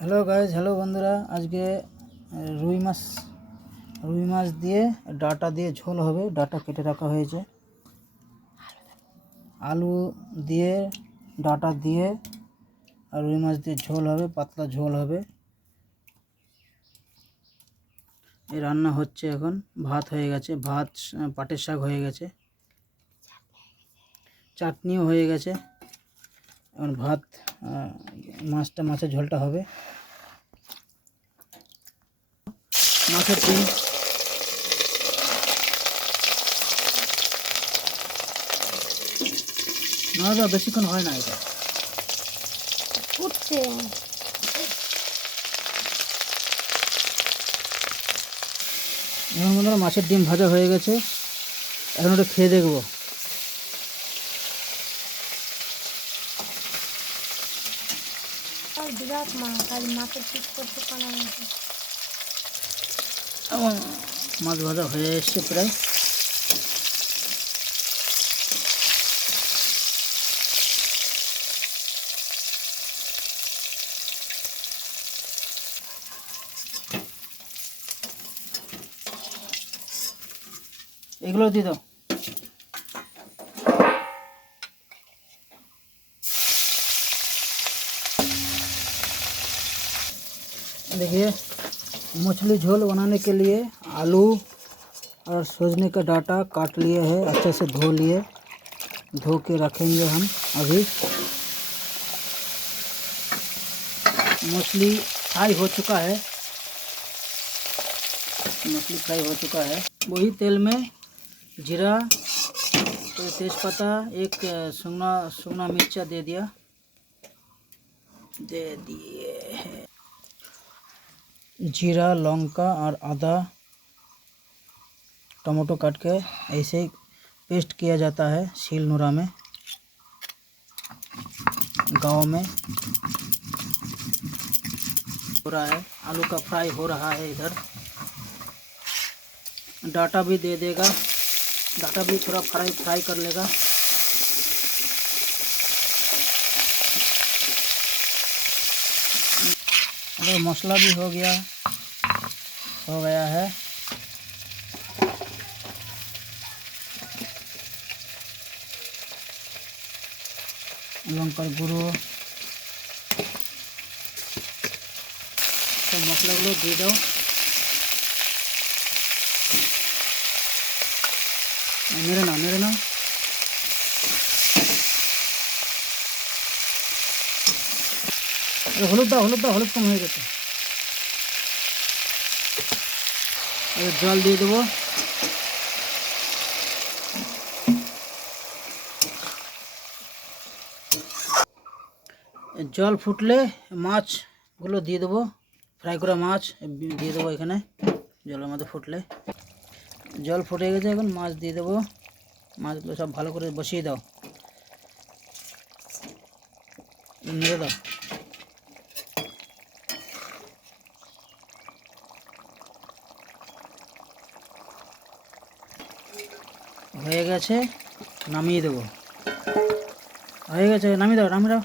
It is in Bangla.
হ্যালো গাইজ হ্যালো বন্ধুরা। আজকে রুই মাছ রুই মাছ দিয়ে ডাটা দিয়ে ঝোল হবে। ডাটা কেটে রাখা হয়েছে। আলু দিয়ে ডাটা দিয়ে আর রুই মাছ দিয়ে ঝোল হবে পাতলা ঝোল হবে। এই রান্না হচ্ছে এখন। ভাত হয়ে গেছে। ভাত পাটের শাক হয়ে গেছে। চাটনিও হয়ে গেছে। এখন ভাত মাছটা মাছের ঝোলটা হবে। মাছের ডিম না বেশিক্ষণ হয় না এটা। উঠছে। এখন বন্ধুরা মাছের ডিম ভাজা হয়ে গেছে। এখন ওটা খেয়ে দেখব। আর বিরাট মাছ আর মাছের পিস করতে গেছে এবং মাছ ভাজা হয়ে এসছে প্রায়। এগুলো দিয়ে দাও। देखिए, मछली झोल बनाने के लिए आलू और सोजने का डाटा काट लिए है, अच्छे से धो लिए, धो के रखेंगे हम अभी। मछली फ्राई हो चुका है। मछली फ्राई हो चुका है। वही तेल में जीरा तो तेज़पत्ता, एक सुगना सुगना मिर्चा दे दिया। दे दिए जीरा, लौंगा और आदा टमाटो काट के ऐसे पेस्ट किया जाता है सील नूरा में। गाँव में हो रहा है, आलू का फ्राई हो रहा है इधर। डाटा भी दे देगा, डाटा भी थोड़ा फ्राई फ्राई कर लेगा। अगर मसाला भी हो गया हो गया है লঙ্কার গুঁড়ো সব মশলাগুলো দিয়ে দাও আর নেড়ে নাও নেড়ে হলুদ দাও হলুদ দাও হলুদ কম হয়ে গেছে। জল দিয়ে দেবো। জল ফুটলে মাছগুলো দিয়ে দেবো, ফ্রাই করা মাছ দিয়ে দেবো এখানে, জলের মধ্যে ফুটলে। জল ফুটে গেছে, এখন মাছ দিয়ে দেবো। মাছগুলো সব ভালো করে বসিয়ে দাও। নেড়ে দাও। হয়ে গেছে নামিয়ে দেবো। হয়ে গেছে নামিয়ে দাও নামিয়ে দাও।